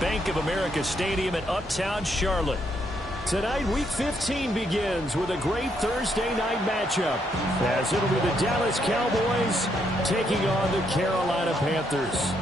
Bank of America Stadium in Uptown Charlotte. Tonight, Week 15 begins with a great Thursday night matchup, as it'll be the Dallas Cowboys taking on the Carolina Panthers.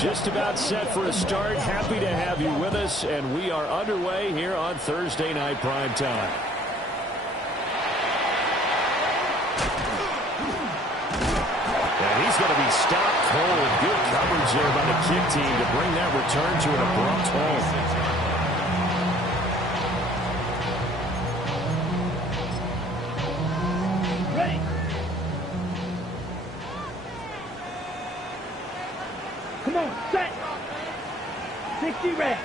Just about set for a start. Happy to have you with us, and we are underway here on Thursday Night Primetime. And he's going to be stopped cold. Good coverage there by the kick team to bring that return to an abrupt halt. Come on, set. 60 reps.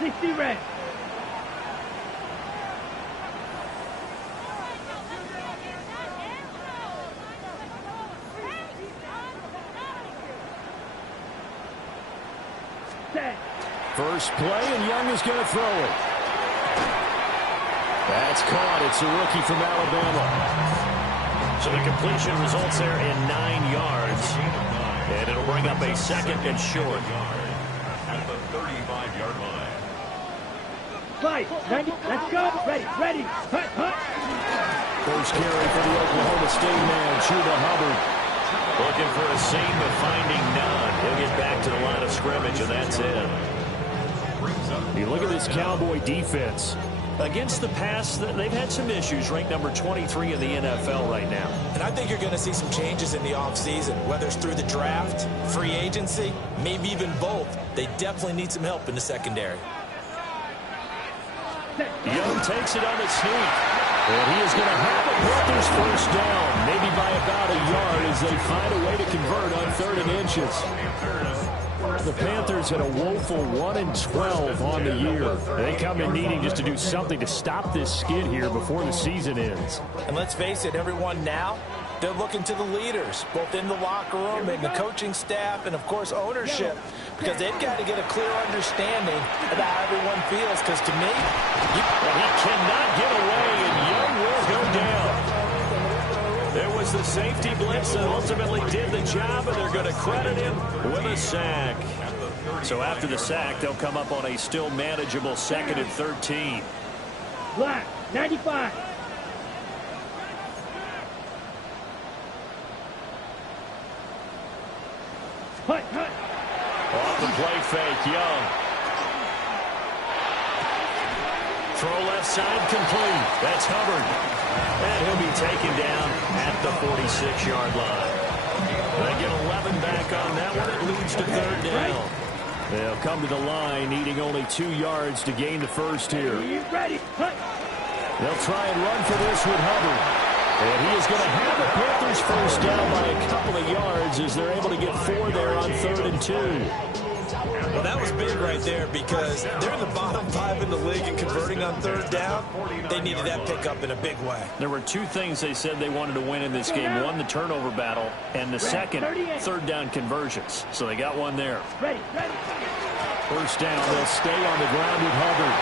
60 reps. Set. First play, and Young is going to throw it. That's caught. It's a rookie from Alabama. So the completion results there in 9 yards. And it'll bring up a second and short. At the 35-yard line. Fight. 90. Let's go. Ready. Hut. First carry for the Oklahoma State man, Chuba Hubbard. Looking for a seam, but finding none. He'll get back to the line of scrimmage, and that's it. You look at this Cowboy defense. Against the pass, they've had some issues. Ranked number 23 in the NFL right now. And I think you're going to see some changes in the offseason, whether it's through the draft, free agency, maybe even both. They definitely need some help in the secondary. Young takes it on the sneak. And he is going to have the Panthers first down, maybe by about a yard as they find a way to convert on 3rd and inches. The Panthers had a woeful 1-12 on the year. They come in needing just to do something to stop this skid here before the season ends. And let's face it, everyone now, they're looking to the leaders, both in the locker room and the coaching staff and, of course, ownership, because they've got to get a clear understanding of how everyone feels, because to me, he cannot get away, and Young will go down. There was the safety blitz that ultimately did the job, and they're going to credit him with a sack. So after the sack, they'll come up on a still manageable 2nd and 13. Black. 95. Hut. Off the play fake, Young. Throw left side complete. That's Hubbard. And he'll be taken down at the 46-yard line. They get 11 back on that one. It leads to 3rd down. They'll come to the line, needing only 2 yards to gain the first here. They'll try and run for this with Hubbard. And he is going to have the Panthers first down by a couple of yards as they're able to get 4 there on 3rd and 2. Well, that was big right there because they're in the bottom 5 in the league and converting on 3rd down. They needed that pickup in a big way. There were 2 things they said they wanted to win in this game. One, the turnover battle, and the second, 3rd down conversions. So they got one there. First down, they'll stay on the ground with Hubbard.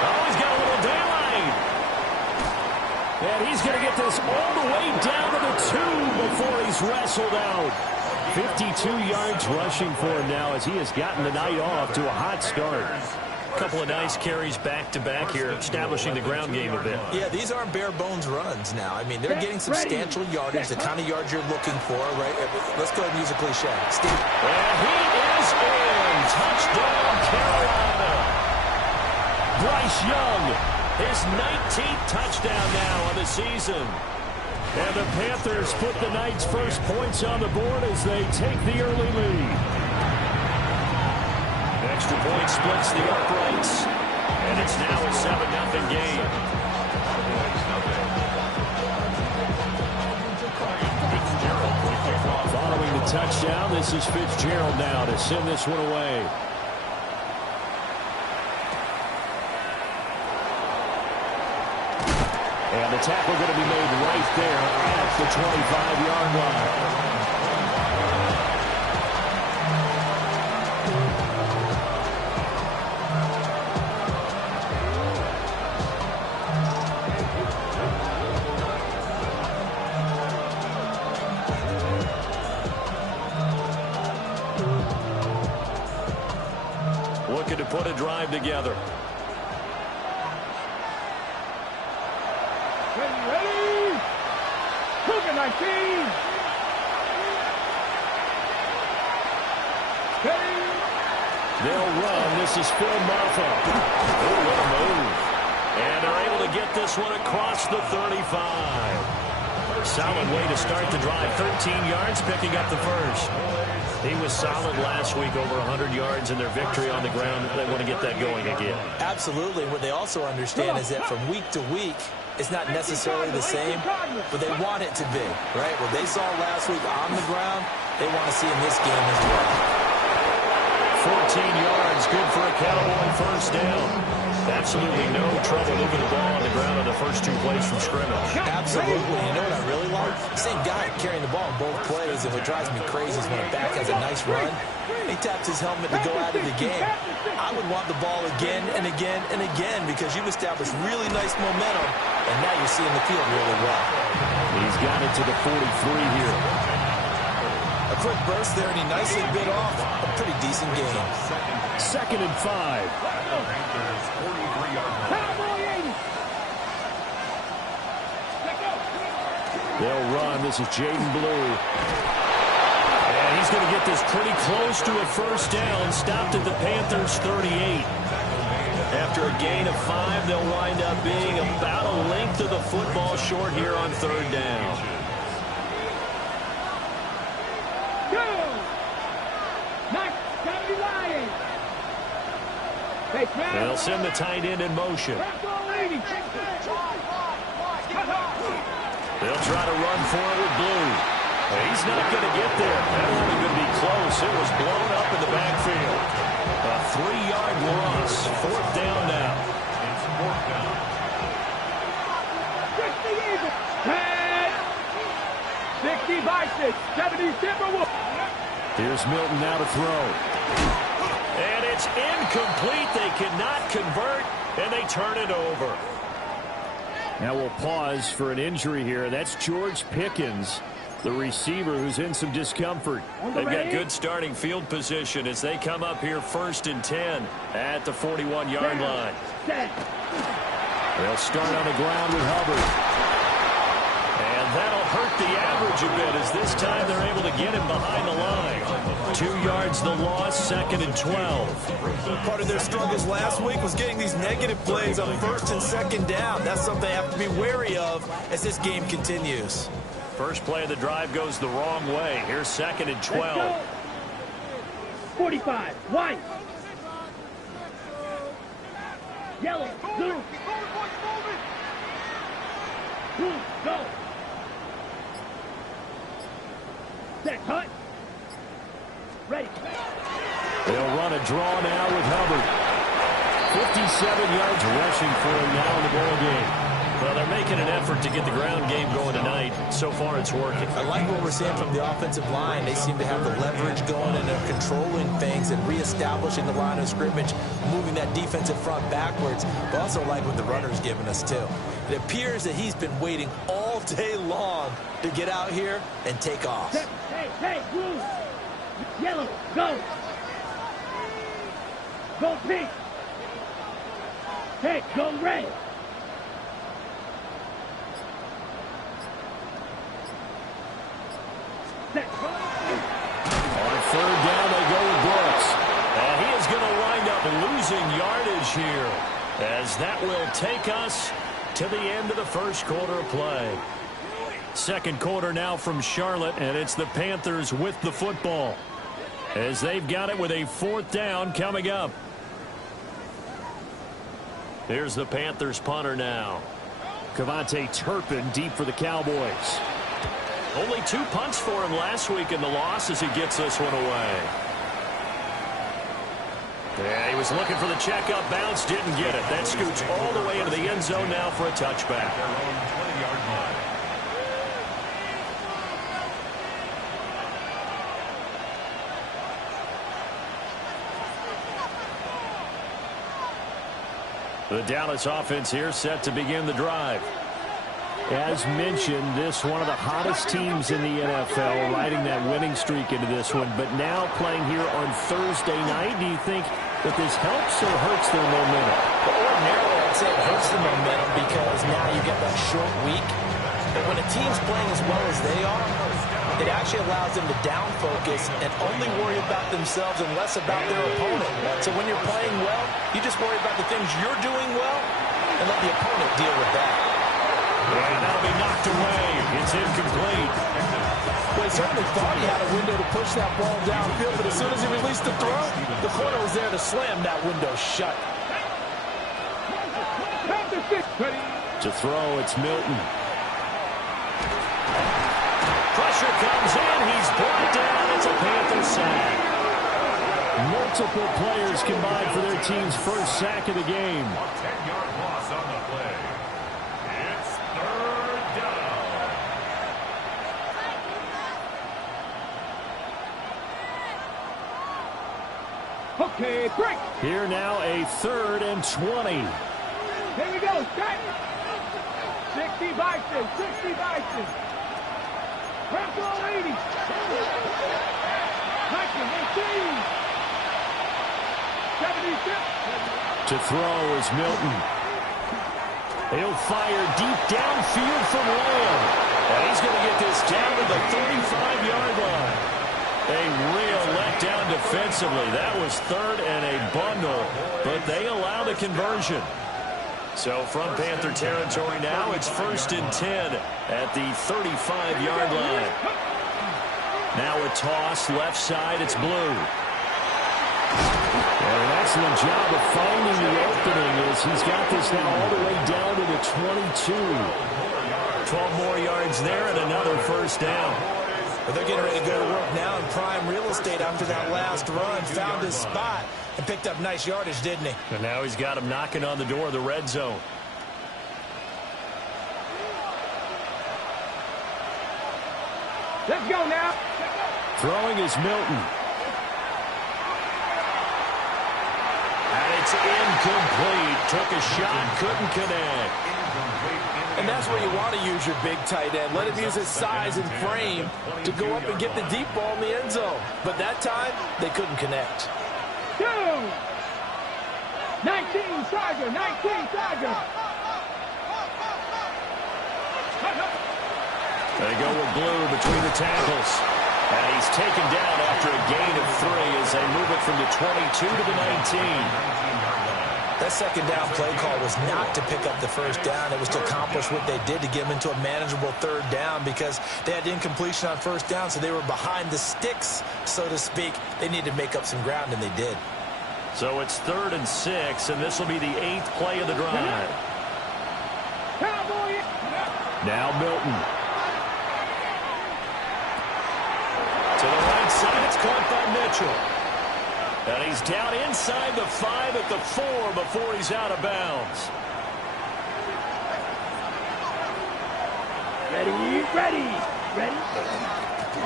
Oh, he's got a little daylight. And he's going to get this all the way down to the 2 before he's wrestled out. 52 yards rushing for him now as he has gotten the night off to a hot start. A couple of nice carries back-to-back here, establishing the ground game a bit. Yeah, these aren't bare-bones runs now. I mean, they're getting substantial yardage, the kind of yards you're looking for, right? Let's go ahead and use a cliche. Steve. And he is in. Touchdown, Carolina. Bryce Young, his 19th touchdown now of the season. And the Panthers put the night's first points on the board as they take the early lead. Extra point splits the uprights, and it's now a 7-0 game. Following the touchdown, this is Fitzgerald now to send this one away. And the tackle going to be made right there at the 25-yard line. Looking to put a drive together. Ready? Cougar 19. They'll run. This is Phil Marfa. Oh, what a move. And they're able to get this one across the 35. Solid way to start the drive. 13 yards, picking up the first. He was solid last week, over 100 yards in their victory on the ground. They want to get that going again. Absolutely. What they also understand is that from week to week, it's not necessarily the same, but they want it to be, right? What they saw last week on the ground, they want to see in this game as well. 14 yards, good for a Cowboy first down. Absolutely no trouble moving the ball on the ground on the first 2 plays from scrimmage. Absolutely. You know what I really like? Same guy carrying the ball in both plays. And what drives me crazy is when a back has a nice run, he taps his helmet to go out of the game. I would want the ball again and again and again because you've established really nice momentum, and now you're seeing the field really well. He's got it to the 43 here. A quick burst there, and he nicely bit off a pretty decent game. 2nd and 5. They'll run. This is Jaden Blue. And he's going to get this pretty close to a first down. Stopped at the Panthers' 38. After a gain of 5, they'll wind up being about a length of the football short here on 3rd down. They'll send the tight end in motion. They'll try to run for it with Blue. He's not going to get there. That wasn't going to be close. It was blown up in the backfield. A 3-yard loss. 4th down now. It's 4th down. 60 by 6. 70 Timberwolves. Here's Milton now to throw. And it's incomplete. They cannot convert, and they turn it over. Now we'll pause for an injury here. That's George Pickens, the receiver who's in some discomfort. They've got good starting field position as they come up here 1st and 10 at the 41-yard line. They'll start on the ground with Hubbard. And that'll hurt the average a bit as this time they're able to get him behind the line. 2 yards the loss, 2nd and 12. Part of their struggles last week was getting these negative plays on 1st and 2nd down. That's something they have to be wary of as this game continues. First play of the drive goes the wrong way. Here's 2nd and 12. 45, white. Yellow, blue. Blue, go. Set, cut. Ready. They'll run a draw now with Hubbard. 57 yards rushing for him now in the ball game. Well, they're making an effort to get the ground game going tonight. So far, it's working. I like what we're seeing from the offensive line. They seem to have the leverage going, and they're controlling things and reestablishing the line of scrimmage, moving that defensive front backwards. But also like what the runner's giving us, too. It appears that he's been waiting all day long to get out here and take off. Hey, blue. Yellow, go. Go pink. Hey, go red. On 3rd down, they go with Brooks. And he is going to wind up losing yardage here, as that will take us to the end of the first quarter of play. Second quarter now from Charlotte, and it's the Panthers with the football, as they've got it with a 4th down coming up. Here's the Panthers punter now. Kavontae Turpin deep for the Cowboys. Only 2 punts for him last week in the loss as he gets this one away. Yeah, he was looking for the checkup bounce, didn't get it. That scoots all the way into the end zone now for a touchback. Their own 20-yard line. The Dallas offense here set to begin the drive. As mentioned, this one of the hottest teams in the NFL, riding that winning streak into this one, but now playing here on Thursday night. Do you think that this helps or hurts their momentum? Well, ordinarily, I'd say it hurts the momentum because now you get that short week. But when a team's playing as well as they are, it actually allows them to down focus and only worry about themselves and less about their opponent. So when you're playing well, you just worry about the things you're doing well and let the opponent deal with that. And that'll be knocked away. It's incomplete. Well, he certainly thought he had a window to push that ball downfield, but as soon as he released the throw, the corner was there to slam that window shut. To throw, it's Milton. Pressure comes in. He's brought down. It's a Panther sack. Multiple players combined for their team's first sack of the game. A 10-yard loss on the play. It's third down. Okay, break. Here now a 3rd and 20. Here we go. Start. 60 Bison. 60 Bison. Purple 80. Hudson, 76. To throw is Milton. He'll fire deep downfield from Lamb. And he's going to get this down to the 35-yard line. A real letdown defensively. That was 3rd and a bundle, but they allow the conversion. So from Panther territory now, it's 1st and 10 at the 35-yard line. Now a toss, left side, it's Blue. And an excellent job of finding the opening as he's got this now all the way down to the 22. 12 more yards there and another first down. But they're getting ready to go to work now in prime real estate after that last run. Found his spot and picked up nice yardage, didn't he? And now he's got him knocking on the door of the red zone. Let's go now. Throwing is Milton. And it's incomplete. Took a shot, couldn't connect. And that's where you want to use your big tight end. Let him use his size and frame to go up and get the deep ball in the end zone. But that time, they couldn't connect. 2. 19 Charger. 19 Charger. They go with Blue between the tackles. And he's taken down after a gain of 3 as they move it from the 22 to the 19. That second down play call was not to pick up the first down. It was to accomplish what they did to get them into a manageable 3rd down because they had incompletion on first down, so they were behind the sticks, so to speak. They needed to make up some ground, and they did. So it's 3rd and 6, and this will be the 8th play of the drive. Now Milton. To the right side, it's caught by Mitchell. And he's down inside the 5 at the 4 before he's out of bounds. Ready.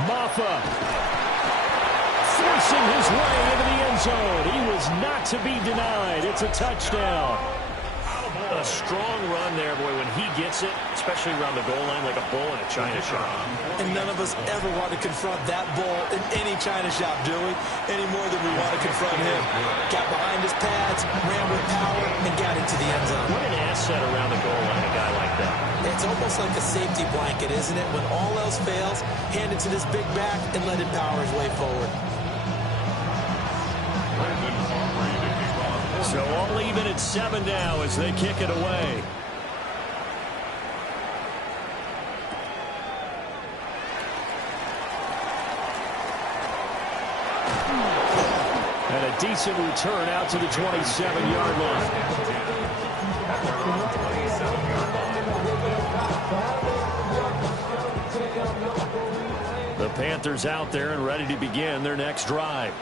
Maffa forcing his way into the end zone. He was not to be denied. It's a touchdown. A strong run there, boy, when he gets it, especially around the goal line like a bull in a china shop. And none of us ever want to confront that bull in any china shop, do we? Any more than we want to confront him. Got behind his pads, ran with power, and got into the end zone. What an asset around the goal line, a guy like that. It's almost like a safety blanket, isn't it? When all else fails, hand it to this big back and let him power his way forward. So all even at 7 now as they kick it away. And a decent return out to the 27-yard line. The Panthers out there and ready to begin their next drive.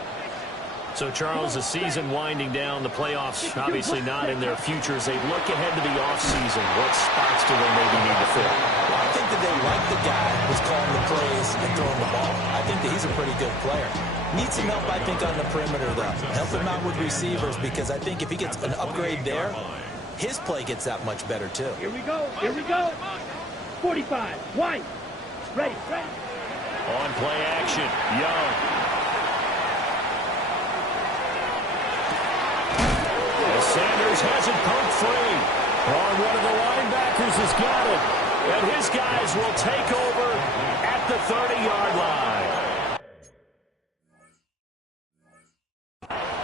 So, Charles, the season winding down, the playoffs obviously not in their future. As they look ahead to the offseason, what spots do they maybe need to fill? Well, I think that they like the guy who's calling the plays and throwing the ball. I think that he's a pretty good player. Needs some help, I think, on the perimeter, though. Help him out with receivers, because I think if he gets an upgrade there, his play gets that much better, too. Here we go. Here we go. 45. White. Ready. On play action. Young. Sanders has it poked free. On one of the linebackers has got it. And his guys will take over at the 30-yard line.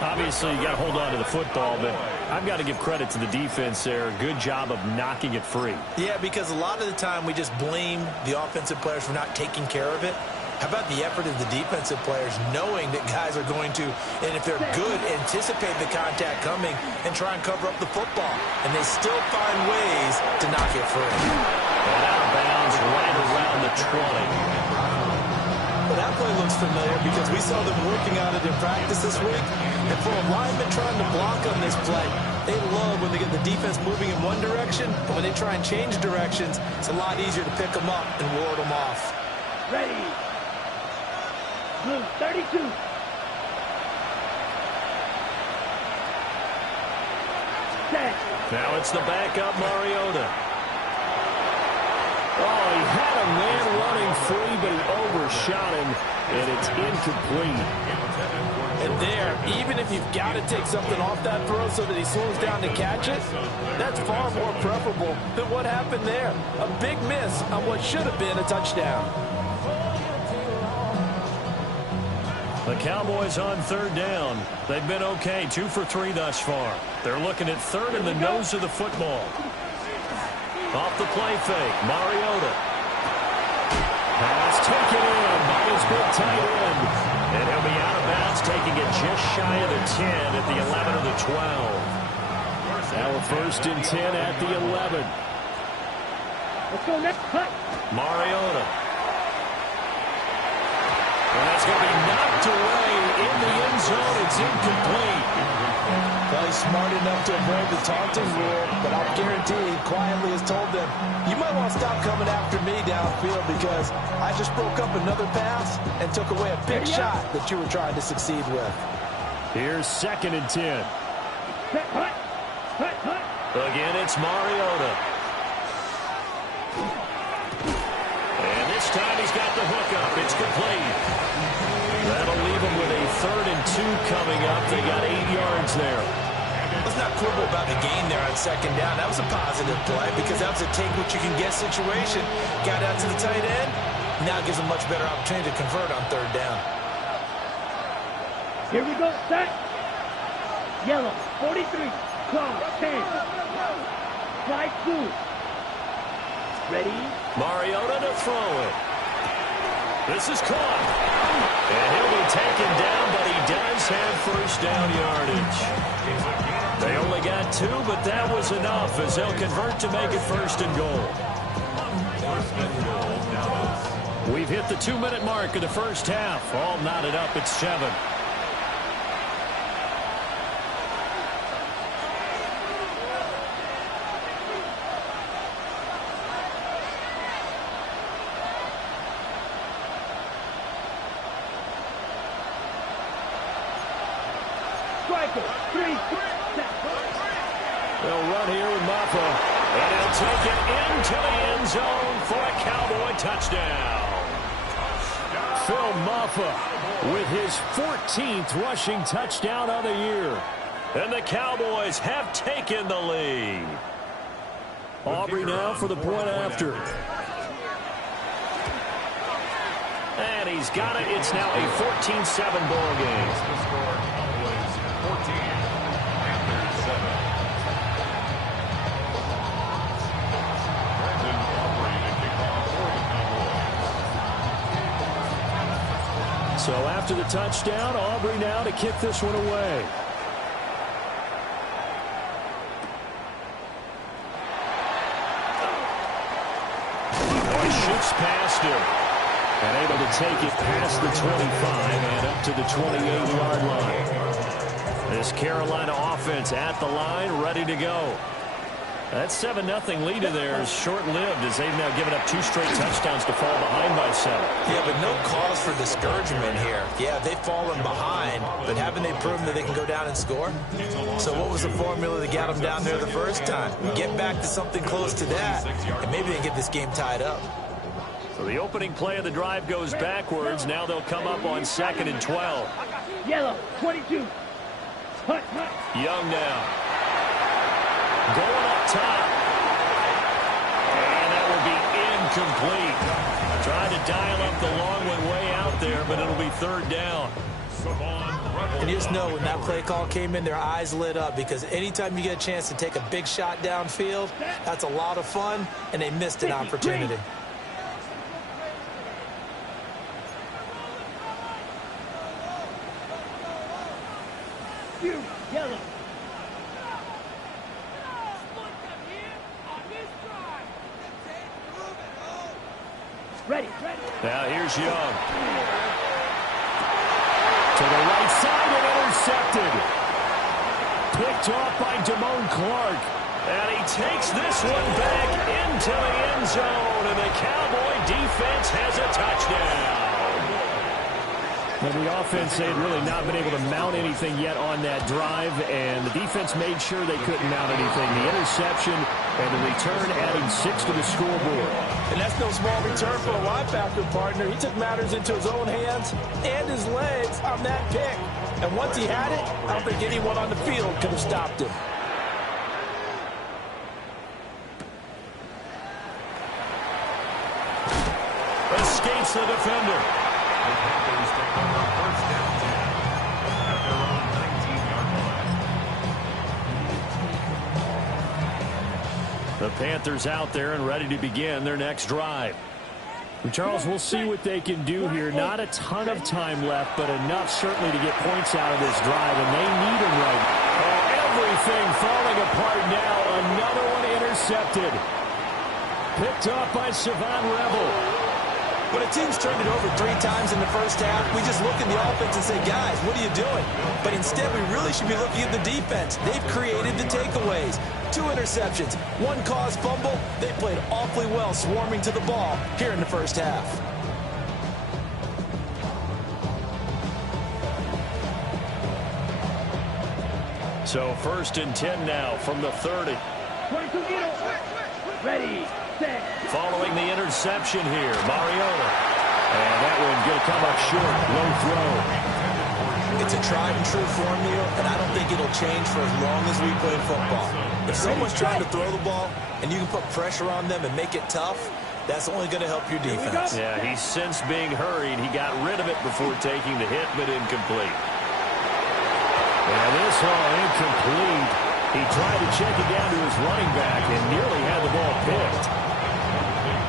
Obviously, you got to hold on to the football, but I've got to give credit to the defense there. Good job of knocking it free. Yeah, because a lot of the time we just blame the offensive players for not taking care of it. How about the effort of the defensive players knowing that guys are going to, and if they're good, anticipate the contact coming and try and cover up the football. And they still find ways to knock it free. And out of bounds right around the 20. Well, that play looks familiar because we saw them working on it in practice this week. And for a lineman trying to block on this play, they love when they get the defense moving in one direction. And when they try and change directions, it's a lot easier to pick them up and ward them off. Ready. Blue, 32. Set. Now it's the backup, Mariota. Oh, he had a man running free, but he overshot him, and it's incomplete. And there, even if you've got to take something off that throw so that he slows down to catch it, that's far more preferable than what happened there. A big miss on what should have been a touchdown. The Cowboys on third down. They've been okay, 2 for 3 thus far. They're looking at third in the nose of the football. Off the play fake, Mariota. Pass taken in by his big tight end. And he'll be out of bounds, taking it just shy of the 10 at the 11 of the 12. Now a 1st and 10 at the 11. Let's go next. Cut. Mariota. And that's going to be knocked away in the end zone. It's incomplete. Well, he's smart enough to avoid the taunting rule, but I guarantee he quietly has told them, you might want to stop coming after me downfield because I just broke up another pass and took away a big shot that you were trying to succeed with. Here's 2nd and 10. Hut. Again, it's Mariota. And this time he's got the hook up. It's complete. That'll leave him with a 3rd and 2 coming up. They got 8 yards there. Let's not quibble about the gain there on 2nd down. That was a positive play because that was a take-what-you-can-get situation. Got out to the tight end. Now gives a much better opportunity to convert on 3rd down. Here we go. Set. Yellow. 43. Claw. 10. Slide 2. Ready. Mariota to throw it. This is caught. And he'll be taken down, but he does have 1st down yardage. They only got 2, but that was enough as they'll convert to make it 1st and goal. We've hit the 2-minute mark of the first half. All knotted up at 7. They'll run here with Maffa, and he'll take it into the end zone for a Cowboy touchdown. Phil Maffa with his 14th rushing touchdown of the year. And the Cowboys have taken the lead. Aubrey now for the point after. And he's got it. It's now a 14-7 ball game. So after the touchdown, Aubrey now to kick this one away. Oh, he shoots past him. And able to take it past the 25 and up to the 28-yard line. This Carolina offense at the line, ready to go. That 7-0 lead of theirs short-lived as they've now given up 2 straight touchdowns to fall behind by 7. Yeah, but no cause for discouragement here. Yeah, they've fallen behind, but haven't they proven that they can go down and score? So what was the formula that got them down there the first time? Get back to something close to that, and maybe they can get this game tied up. So the opening play of the drive goes backwards. Now they'll come up on 2nd and 12. Yellow, 22. Hut. Young now. Going up top. And that will be incomplete. Trying to dial up the long one way out there, but it'll be 3rd down. And you just know when that play call came in, their eyes lit up, because anytime you get a chance to take a big shot downfield, that's a lot of fun, and they missed an opportunity. Yellow. Ready. Now here's Young. To the right side and intercepted. Picked off by Damone Clark. And he takes this one back into the end zone. And the Cowboy defense has a touchdown. Well, the offense, they had really not been able to mount anything yet on that drive, and the defense made sure they couldn't mount anything. The interception and the return adding 6 to the scoreboard. And that's no small return for a linebacker partner. He took matters into his own hands and his legs on that pick. And once he had it, I don't think anyone on the field could have stopped him. Escapes the defender. The Panthers out there and ready to begin their next drive. And Charles, we'll see what they can do here. Not a ton of time left, but enough certainly to get points out of this drive, and they need them right. Oh, everything falling apart now. Another one intercepted. Picked off by Savon Rebel. When a team's turned it over 3 times in the first half, we just look at the offense and say, guys, what are you doing? But instead, we really should be looking at the defense. They've created the takeaways. 2 interceptions, 1 caused fumble. They played awfully well swarming to the ball here in the first half. So 1st and 10 now from the 30. 22 Ready, set. Following the interception here, Mariota. And that one going to come up short. Low throw. It's a tried and true formula, and I don't think it'll change for as long as we play football. If someone's trying to throw the ball and you can put pressure on them and make it tough, that's only going to help your defense. Yeah, he's since being hurried. He got rid of it before taking the hit, but incomplete. And this one incomplete. He tried to check it down to his running back and nearly had the ball picked.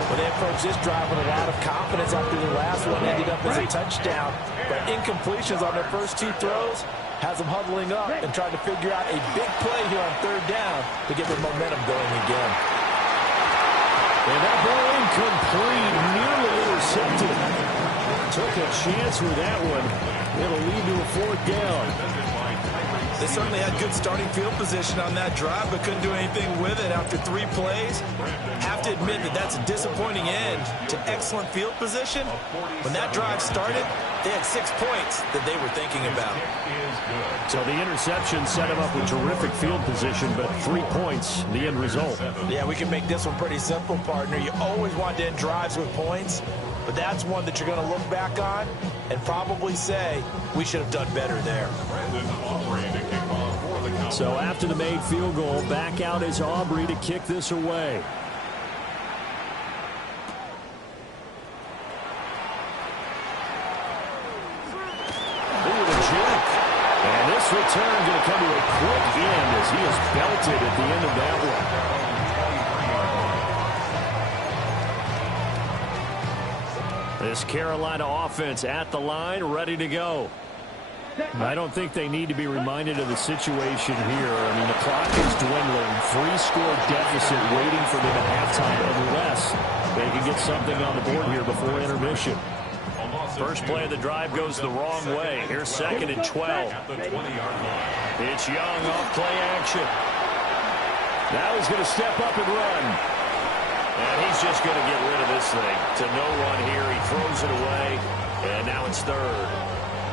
Well, they approached this drive with a lot of confidence after the last one ended up as a touchdown. But incompletions on their first 2 throws has them huddling up and trying to figure out a big play here on 3rd down to get their momentum going again. And that ball incomplete, nearly intercepted. Took a chance with that one. It'll lead to a 4th down. They certainly had good starting field position on that drive, but couldn't do anything with it after 3 plays. Have to admit that that's a disappointing end to excellent field position. When that drive started, they had 6 points that they were thinking about. So the interception set him up with terrific field position, but 3 points, the end result. Yeah, we can make this one pretty simple, partner. You always want to end drives with points, but that's one that you're going to look back on and probably say, we should have done better there. So after the made field goal, back out is Aubrey to kick this away. Ooh, the jerk. And this return going to come to a quick end as he is belted at the end of that one. This Carolina offense at the line, ready to go. I don't think they need to be reminded of the situation here. I mean, the clock is dwindling. 3-score deficit waiting for them at halftime unless they can get something on the board here before intermission. First play of the drive goes the wrong way. Here's second and 12. At the 20-yard line. It's Young off play action. Now he's going to step up and run. And he's just going to get rid of this thing to no run here. He throws it away, and now it's third.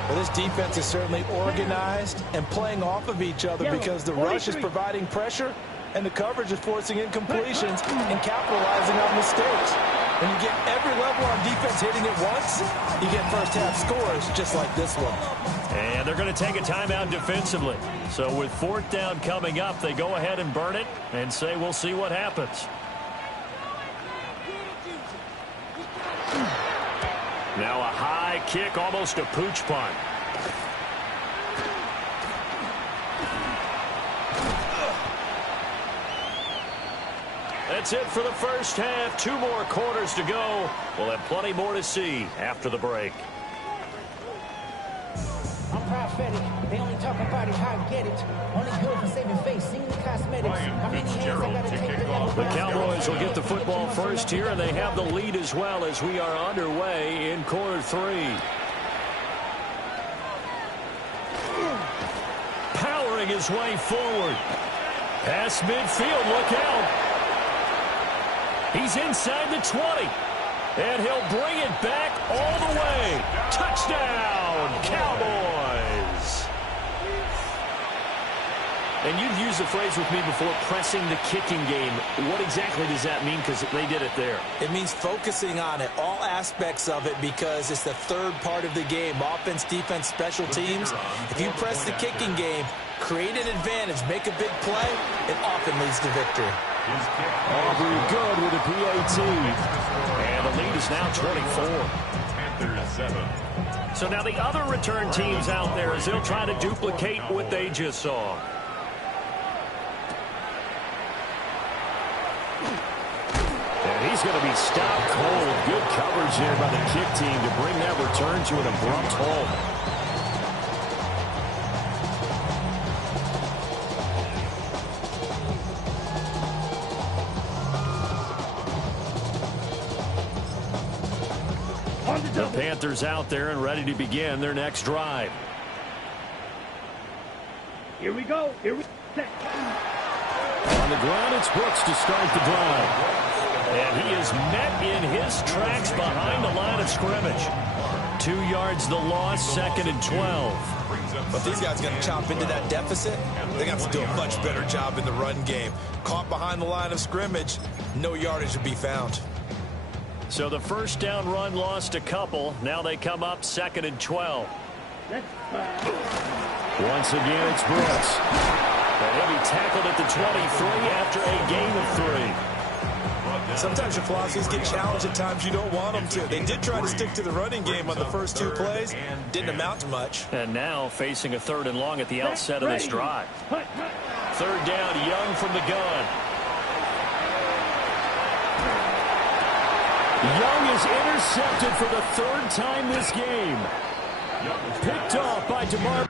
Well, this defense is certainly organized and playing off of each other because the rush is providing pressure and the coverage is forcing incompletions and capitalizing on mistakes. When you get every level on defense hitting it once, you get first-half scores just like this one. And they're going to take a timeout defensively. So with fourth down coming up, they go ahead and burn it and say we'll see what happens. Now a high kick, almost a pooch punt. That's it for the first half. 2 more quarters to go. We'll have plenty more to see after the break. I'm prophetic. They only talk about it, how I get it. Only good for saving face, seeing the cosmetics. How many hands I gotta take to level The Cowboys will get the football first here, and they have the lead as well as we are underway in quarter 3. Powering his way forward. Past midfield, look out. He's inside the 20. And he'll bring it back all the way. Touchdown, Cowboys. And you've used the phrase with me before, pressing the kicking game. What exactly does that mean? Because they did it there. It means focusing on it, all aspects of it, because it's the third part of the game. Offense, defense, special teams. If you press the kicking game, create an advantage, make a big play, it often leads to victory. Aubrey good with a PAT. And the lead is now 24. Panthers 7. So now the other return teams out there as they'll try to duplicate what they just saw. And he's going to be stopped cold. Good coverage there by the kick team to bring that return to an abrupt halt. The Panthers out there and ready to begin their next drive. Here we go. Here we go. On the ground, it's Brooks to start the drive. And he is met in his tracks behind the line of scrimmage. 2 yards the loss, second and 12. But these guys got to chop into that deficit. They got to do a much better job in the run game. Caught behind the line of scrimmage, no yardage to be found. So the first down run lost a couple. Now they come up second and 12. Once again, it's Brooks. And he'll be tackled at the 23 after a gain of 3. Sometimes your philosophies get challenged at times you don't want them to. They did try to stick to the running game on the first 2 plays. Didn't amount to much. And now facing a third and long at the outset of this drive. Third down, Young from the gun. Young is intercepted for the 3rd time this game. Picked off by DeMar.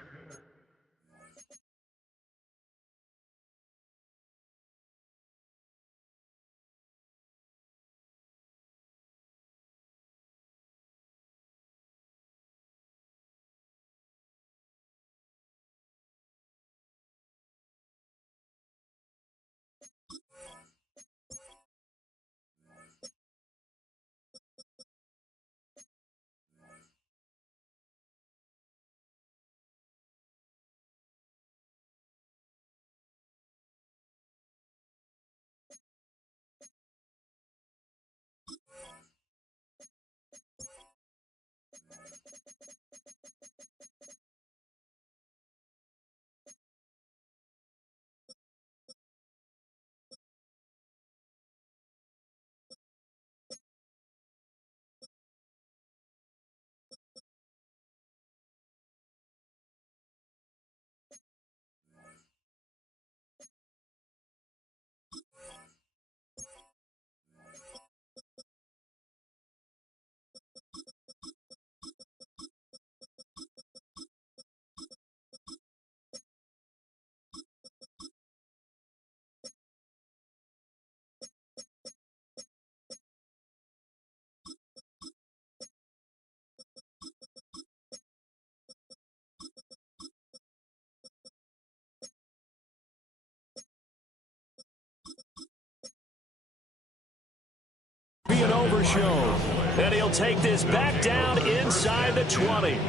an overshow. And he'll take this back down inside the 20. At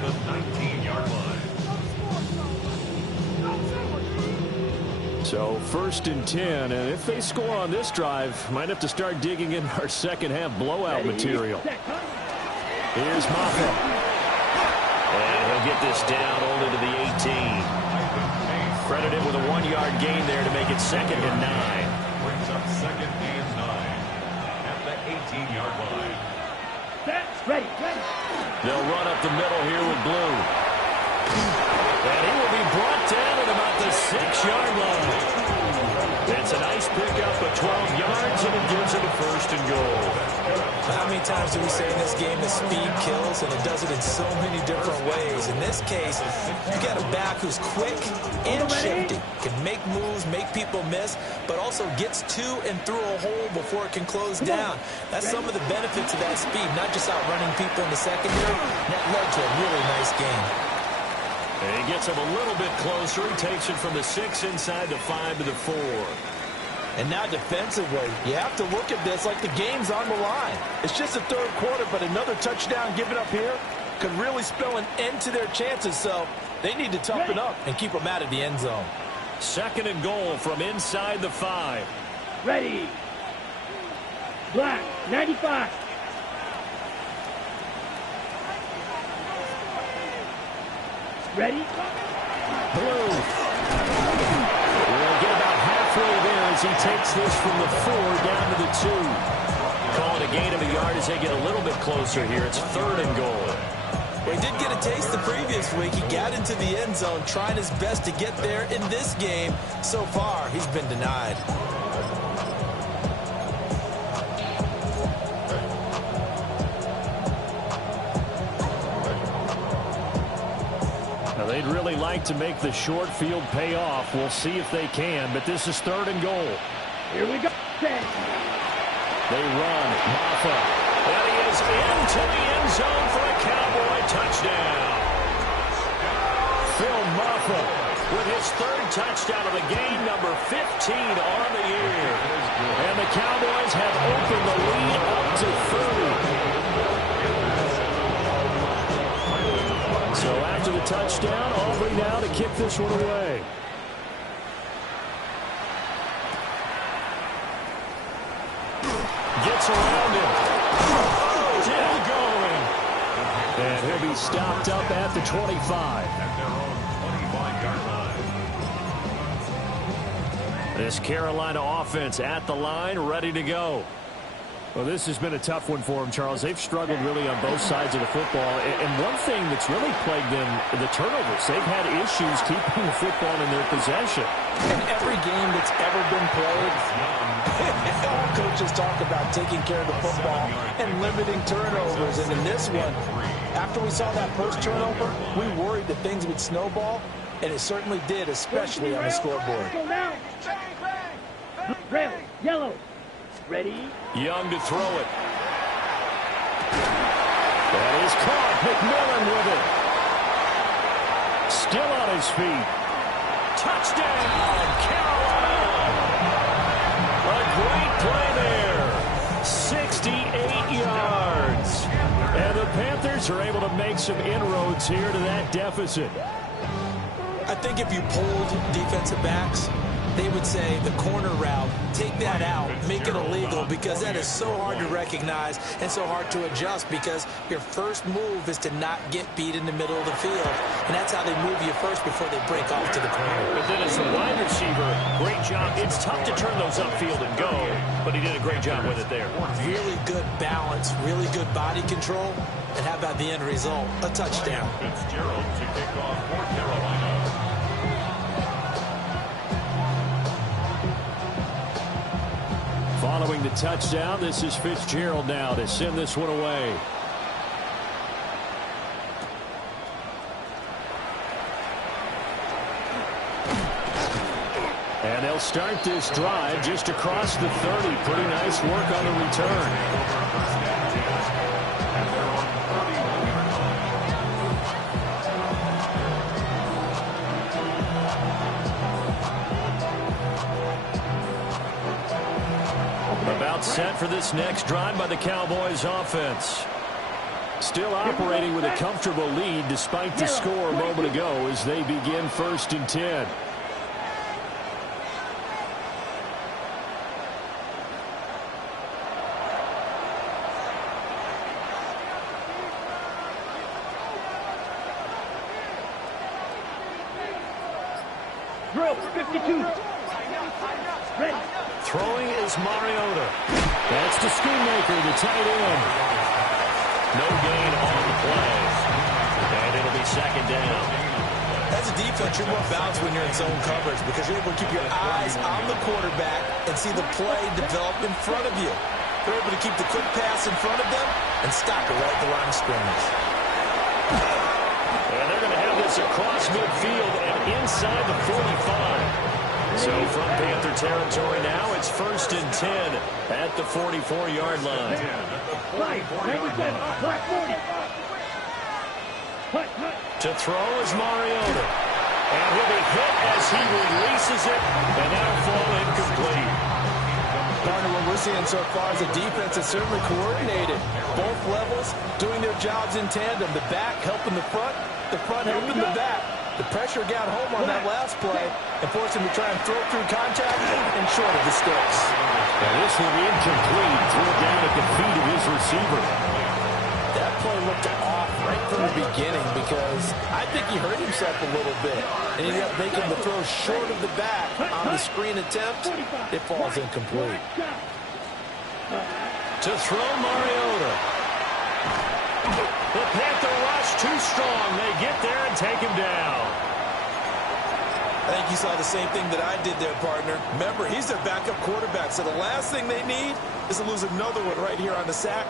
the 19-yard line. So 1st and 10, and if they score on this drive, might have to start digging in our second half blowout material. Here's Moffitt. And he'll get this down only to the 18. Credited with a 1-yard gain there to make it 2nd and 9. Brings up 2nd and 9 at the 18-yard line. Ready. They'll run up the middle here with Blue. And he will be brought down at about the 6-yard line. It's a nice pickup of 12 yards, and it gives it a 1st and goal. How many times do we say in this game that speed kills, and it does it in so many different ways? In this case, you got a back who's quick and shifty, can make moves, make people miss, but also gets to and through a hole before it can close down. That's some of the benefits of that speed, not just outrunning people in the secondary. That led to a really nice game. And he gets him a little bit closer. He takes it from the 6 inside the 5 to the 4. And now defensively, you have to look at this like the game's on the line. It's just the 3rd quarter, but another touchdown given up here could really spell an end to their chances. So they need to toughen up and keep them out of the end zone. 2nd and goal from inside the 5. Ready. Black, 95. Ready. Blue. We'll get about halfway there as he takes this from the 4 down to the 2. Call it a gain of a yard as they get a little bit closer here. It's 3rd and goal. Well, he did get a taste the previous week. He got into the end zone, trying his best to get there in this game. So far, he's been denied. Now, they'd really like to make the short field pay off. We'll see if they can, but this is 3rd and goal. Here we go. They run. Maffa. And he is into the end zone for a Cowboy touchdown. Phil Maffa with his 3rd touchdown of the game, number 15 on the year. And the Cowboys have opened the lead up to 30. So after the touchdown, Aubrey now to kick this one away. Gets around him. Still going. And he'll be stopped up at the 25. At their own 25-yard line. This Carolina offense at the line, ready to go. Well, this has been a tough one for them, Charles. They've struggled really on both sides of the football. And one thing that's really plagued them, the turnovers. They've had issues keeping the football in their possession. In every game that's ever been played, all coaches talk about taking care of the football and limiting turnovers. And in this one, after we saw that first turnover, we worried that things would snowball, and it certainly did, especially on the scoreboard. Red, yellow. Ready. Young to throw it. That is caught. McMillan with it. Still on his feet. Touchdown, Carolina. A great play there. 68 yards. And the Panthers are able to make some inroads here to that deficit. I think if you polled defensive backs, they would say the corner route, take that out, make it illegal, because that is so hard to recognize and so hard to adjust, because your first move is to not get beat in the middle of the field. And that's how they move you first before they break off to the corner. But then as a wide receiver, great job. It's tough to turn those upfield and go, but he did a great job with it there. Really good balance, really good body control. And how about the end result? A touchdown. Fitzgerald to kick off for Carolina. Following the touchdown, this is Fitzgerald now to send this one away. And they'll start this drive just across the 30. Pretty nice work on the return. About set for this next drive by the Cowboys offense. Still operating with a comfortable lead despite the score a moment ago as they begin 1st and 10. Drill 52. Ready. Throwing is Mariota. That's the Schoonmaker, the tight end. No gain on the play. And it'll be 2nd down. As a defense, you're more balanced when you're in zone coverage because you're able to keep your eyes on the quarterback and see the play develop in front of you. They're able to keep the quick pass in front of them and stop it right at the line of scrimmage. And they're going to have this across midfield and inside the 45. So from Panther territory now, it's 1st and 10 at the 44-yard line. Flight 97. Flat 40. To throw is Mariota. And he'll be hit as he releases it, and that'll fall incomplete. Partner, what we're seeing so far is the defense is certainly coordinated. Both levels doing their jobs in tandem. The back helping the front helping the back. The pressure got home on that last play and forced him to try and throw through contact and short of the sticks. And this will be incomplete. Threw it down at the feet of his receiver. That play looked off right from the beginning because I think he hurt himself a little bit. And he ended up making the throw short of the back on the screen attempt. It falls incomplete. To throw Mariota. The Panther rush too strong. They get there and take him down. I think you saw the same thing that I did there, partner. Remember, he's their backup quarterback, so the last thing they need is to lose another one right here on the sack.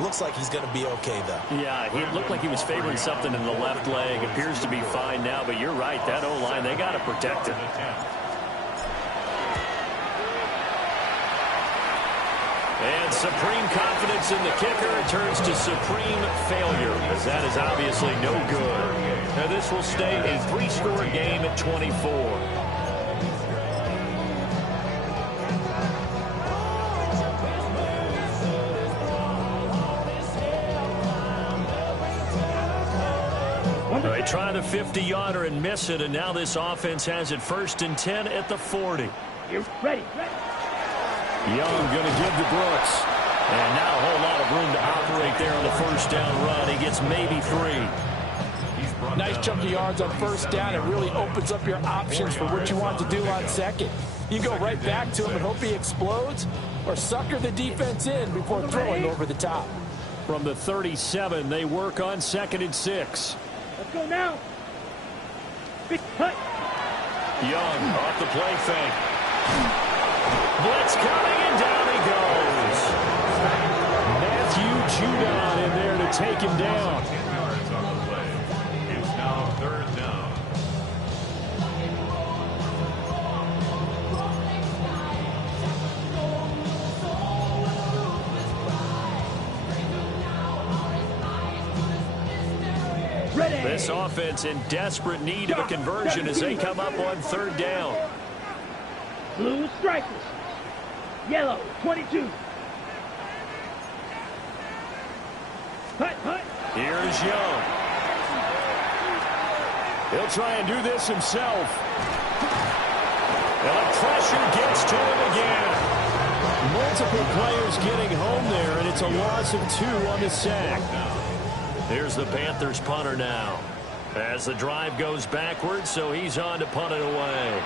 Looks like he's going to be okay, though. Yeah, he looked like he was favoring something in the left leg. Appears to be fine now, but you're right. That O-line, they got to protect him. And supreme confidence in the kicker turns to supreme failure, as that is obviously no good. Now this will stay a 3-score game at 24. They try the 50-yarder and miss it, and now this offense has it 1st and 10 at the 40. You're ready. Young going to give to Brooks. And not a whole lot of room to operate there on the 1st down run. He gets maybe 3. Nice chunk of yards on 1st down. It really opens up your options for what you want to do on 2nd. You go right back to him and hope he explodes, or sucker the defense in before throwing over the top. From the 37, they work on 2nd and 6. Let's go now. Big cut. Young off the play fake. Blitz coming, and down he goes. Matthew Judon in there to take him down. Yards on the play. It's now 3rd down. Ready. This offense in desperate need of a conversion as they come up on 3rd down. Blue strikers. Yellow 22. Hut, hut. Here's Young. He'll try and do this himself. And the pressure gets to him again. Multiple players getting home there, and it's a loss of 2 on the sack. Here's the Panthers punter now. As the drive goes backwards, so he's on to punt it away.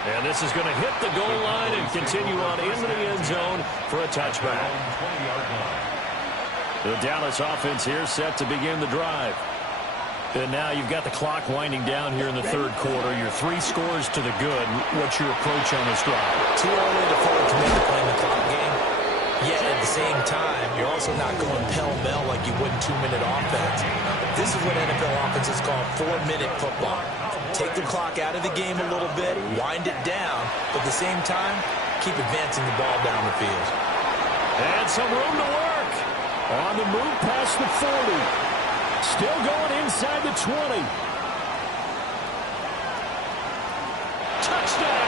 And this is going to hit the goal line and continue on into the end zone for a touchback. The Dallas offense here set to begin the drive. And now you've got the clock winding down here in the 3rd quarter. You're 3 scores to the good. What's your approach on this drive? Too early to fully commit to playing the clock game. Yet at the same time, you're also not going pell-mell like you would in 2-minute offense. This is what NFL offenses call 4-minute football. Take the clock out of the game a little bit, wind it down, but at the same time, keep advancing the ball down the field. And some room to work. On the move past the 40. Still going inside the 20. Touchdown!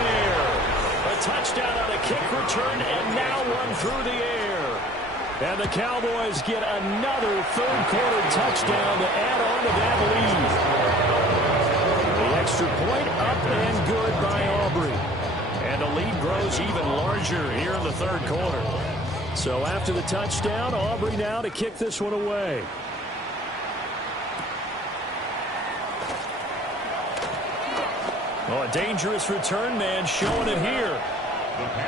air. A touchdown on a kick return, and now one through the air. And the Cowboys get another third-quarter touchdown to add on to that lead. The extra point up and good by Aubrey. And the lead grows even larger here in the third quarter. So after the touchdown, Aubrey now to kick this one away. Oh, a dangerous return man showing it here.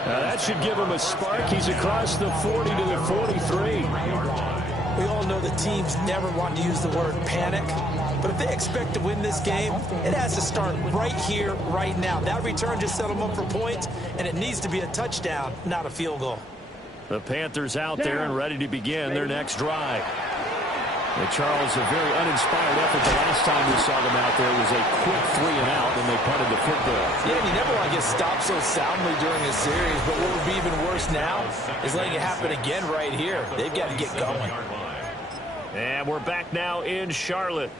Now that should give him a spark. He's across the 40 to the 43. We all know the teams never want to use the word panic, but if they expect to win this game, it has to start right here, right now. That return just set them up for points, and it needs to be a touchdown, not a field goal. The Panthers out there and ready to begin their next drive. And Charles, a very uninspired effort the last time we saw them out there was a quick 3-and-out, and they punted the football. Yeah, and you never want to get stopped so soundly during a series, but what would be even worse now is letting it happen again right here. They've got to get going. And we're back now in Charlotte.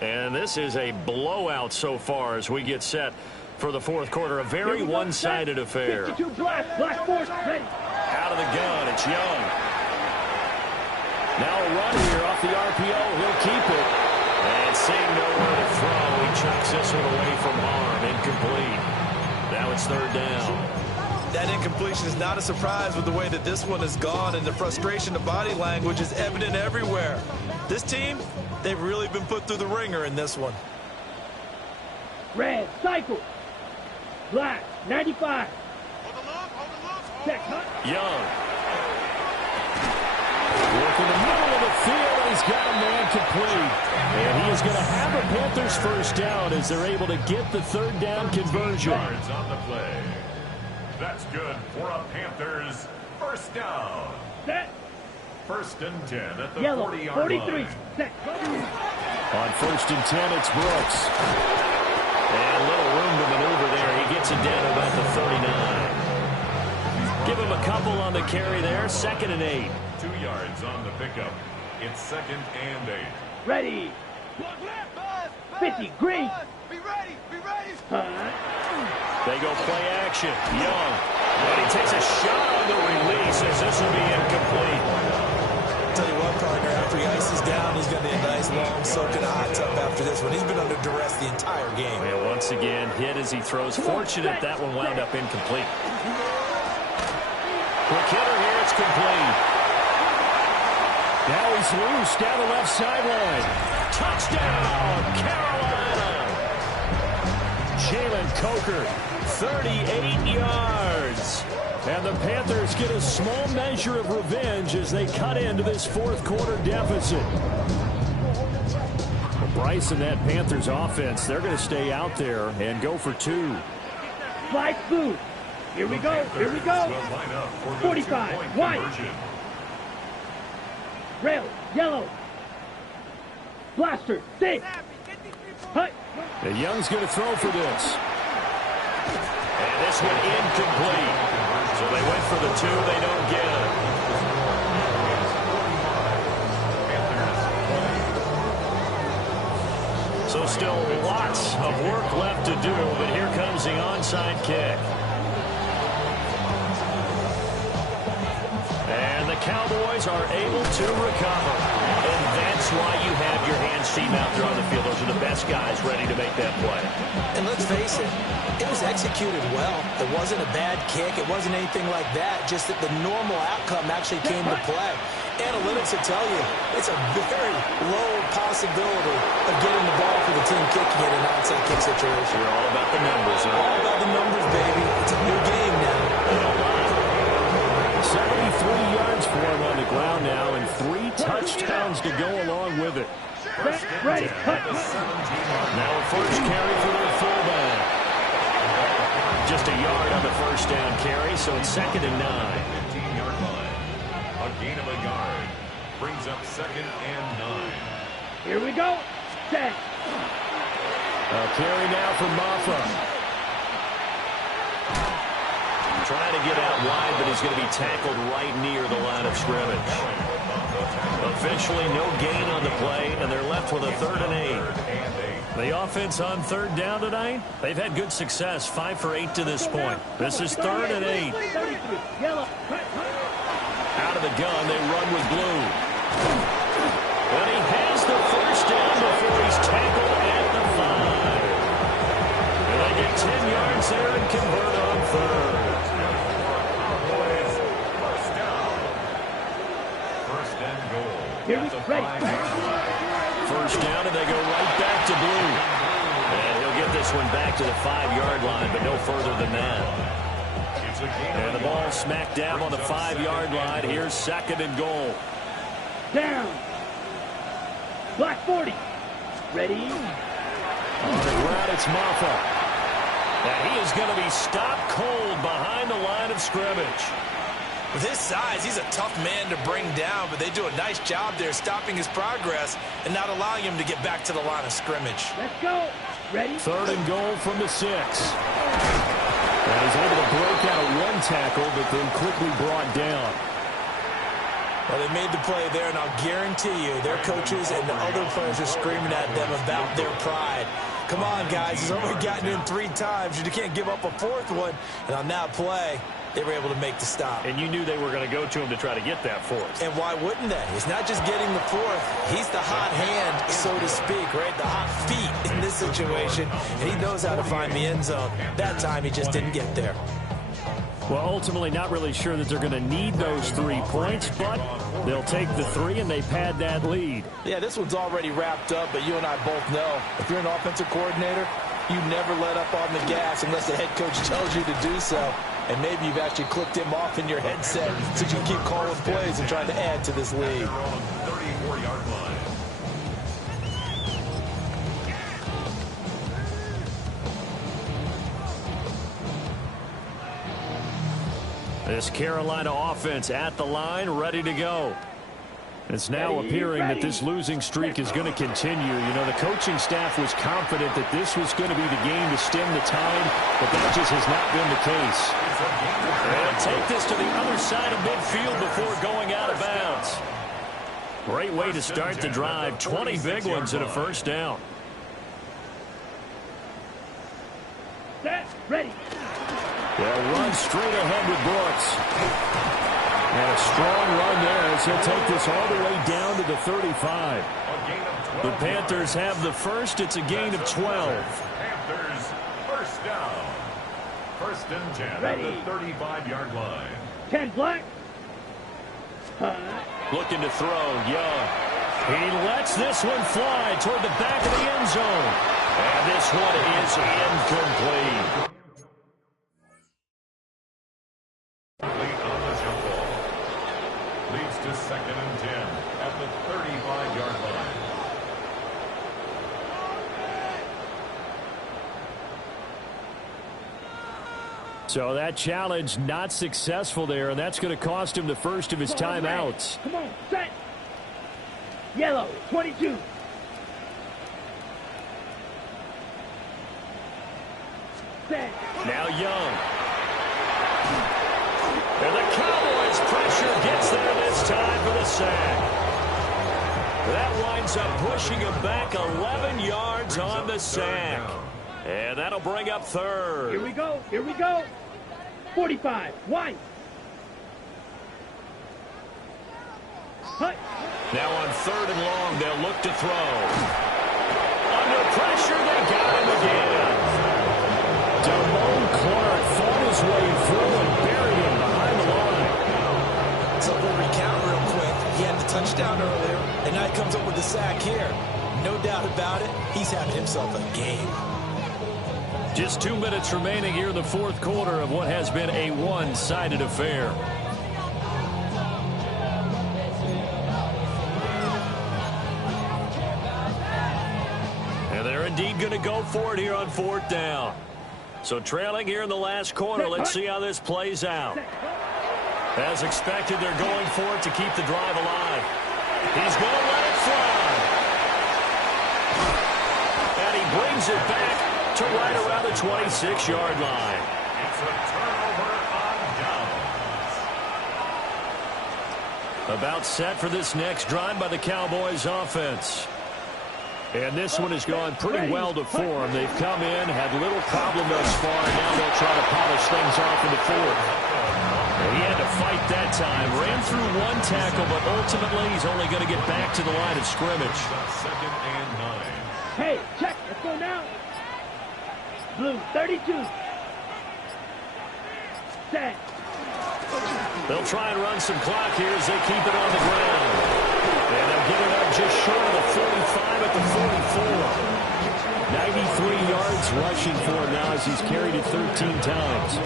And this is a blowout so far as we get set for the fourth quarter. A very one-sided affair. 52 black force ready. Out of the gun, it's Young. Now a run here off the RPO. He'll keep it. And seeing nowhere to throw, he chucks this one away from harm. Incomplete. Now it's third down. That incompletion is not a surprise with the way that this one has gone, and the frustration of body language is evident everywhere. This team, they've really been put through the ringer in this one. Red, cycle. Black, 95. Check, Young. Work in the middle of the field, and he's got a man complete. And he is going to have a Panthers first down as they're able to get the third down conversion. Yards on the play. That's good for a Panthers first down. Set. First and 10 at the Yellow, 40-yard 43. line. Set. On first and 10, it's Brooks. And a little room to maneuver there. He gets it down to about the 39. Give him a couple on the carry there. Second and 8. 2 yards on the pickup. It's second and 8. Ready. 50, green. Be ready. They go play action. Young. And he takes a shot on the release as this will be incomplete. Tell you what, partner, after he ices down, he's going to be a nice long soak in a hot tub after this one. He's been under duress the entire game. And once again, hit as he throws. Fortunate that one wound up incomplete. Quick hitter here, it's complete. Now he's loose down the left sideline. Touchdown, Carolina! Jalen Coker, 38 yards. And the Panthers get a small measure of revenge as they cut into this fourth quarter deficit. Well, Bryce and that Panthers offense, they're going to stay out there and go for two. Flight blue. Here we go. 45. White. Rail. Yellow. Blaster. 6. Hut. And Young's going to throw for this. And this one incomplete. So they went for the two. They don't get it. So still lots of work left to do, but here comes the onside kick. And the Cowboys are able to recover. And that's why you have your hands team out there on the field. Those are the best guys ready to make that play. And let's face it, it was executed well. It wasn't a bad kick. It wasn't anything like that. Just that the normal outcome actually came to play. Analytics will tell you it's a very low possibility of getting the ball for the team kicking it in an onside kick situation. You're all about the numbers, huh? All about the numbers, baby. It's a new game now. 73 yards for him on the ground now, and 3 touchdowns to go along with it. Ready. Now a first carry for their fullback. Just a yard on the first down carry, so it's second and 9. 15-yard line. A gain of a yard. Brings up second and 9. Here we go. Set. A carry now for Maffa. Trying to get out wide, but he's going to be tackled right near the line of scrimmage. Officially no gain on the play, and they're left with a third and 8. The offense on third down tonight, they've had good success, 5 for 8 to this point. This is 3rd and 8. Out of the gun, they run with Blue. And he has the first down before he's tackled at the 5. And they get 10 yards there and convert on 3rd. First and goal. Here we go. First down, and they go right back to Blue. And he'll get this one back to the 5-yard line, but no further than that. And the ball smack dab on the 5-yard line. Here's 2nd and goal. Down. Black 40. Ready. On the ground, it's Maffa. And he is going to be stopped cold behind the line of scrimmage. With his size, he's a tough man to bring down, but they do a nice job there stopping his progress and not allowing him to get back to the line of scrimmage. Let's go. Ready. 3rd and goal from the 6. And he's able to break out of one tackle, but then quickly brought down. Well, they made the play there, and I'll guarantee you their coaches and the other players are screaming at them about their pride. Come on, guys. He's only gotten in 3 times. You can't give up a 4th one. And on that play, they were able to make the stop. And you knew they were going to go to him to try to get that 4th. And why wouldn't they? It's not just getting the 4th. He's the hot hand, so to speak, right? The hot feet in this situation. And he knows how to find the end zone. That time, he just didn't get there. Well, ultimately, not really sure that they're going to need those 3 points, but they'll take the 3 and they pad that lead. Yeah, this one's already wrapped up, but you and I both know if you're an offensive coordinator, you never let up on the gas unless the head coach tells you to do so. And maybe you've actually clicked him off in your headset so you can keep calling plays and trying to add to this lead. 34-yard line. This Carolina offense at the line, ready to go. It's now appearing that this losing streak is going to continue. You know, the coaching staff was confident that this was going to be the game to stem the tide, but that just has not been the case. They'll take this to the other side of midfield before going out of bounds. Great way to start the drive. 20 big ones and a first down. Set. Ready. They'll run straight ahead with Brooks. And a strong run there as he'll take this all the way down to the 35. The Panthers have the first. It's a gain of 12. Panthers first down. First and 10 at the 35-yard line. 10 black. Looking to throw, Young. He lets this one fly toward the back of the end zone. And this one is incomplete. On the jump ball. Leads to 2nd and 10 at the 35-yard line. So that challenge not successful there, and that's going to cost him the first of his timeouts. Come on, set. Yellow, 22. Set. Now Young. And the Cowboys pressure gets there this time for the sack. That winds up pushing him back 11 yards on the sack. And that'll bring up 3rd. Here we go. Here we go. 45. White. Hut. Now on 3rd and long, they'll look to throw. Under pressure, they got him again. Damone Clark fought his way through and buried him behind the line. So we'll recount real quick. He had the touchdown earlier, and now he comes up with the sack here. No doubt about it, he's having himself a game. Just 2 minutes remaining here in the 4th quarter of what has been a one-sided affair. And they're indeed going to go for it here on 4th down. So trailing here in the last quarter, let's see how this plays out. As expected, they're going for it to keep the drive alive. He's going to let it fly. And he brings it back to right around the 26-yard line. It's a turnover on downs. About set for this next drive by the Cowboys offense. And this one has gone pretty well to form. They've come in, had little problem thus far, and now they'll try to polish things off in the fourth. And he had to fight that time. Ran through one tackle, but ultimately he's only going to get back to the line of scrimmage. Second and 9. Hey, check. Let's go now. Blue, 32. Set. They'll try and run some clock here as they keep it on the ground. And they'll get it up just short of the 45 at the 44. 93 yards rushing for him now as he's carried it 13 times.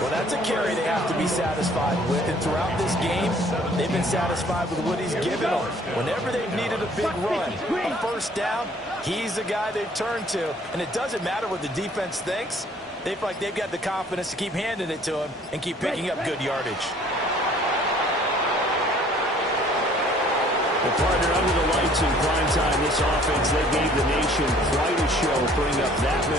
Well, that's a carry they have to be satisfied with. And throughout this game, they've been satisfied with what he's given them. Whenever they've needed a big run, a first down, he's the guy they've turned to. And it doesn't matter what the defense thinks. They feel like they've got the confidence to keep handing it to him and keep picking up good yardage. Well, partner, under the lights in prime time, this offense, they gave the nation quite a show, putting up that many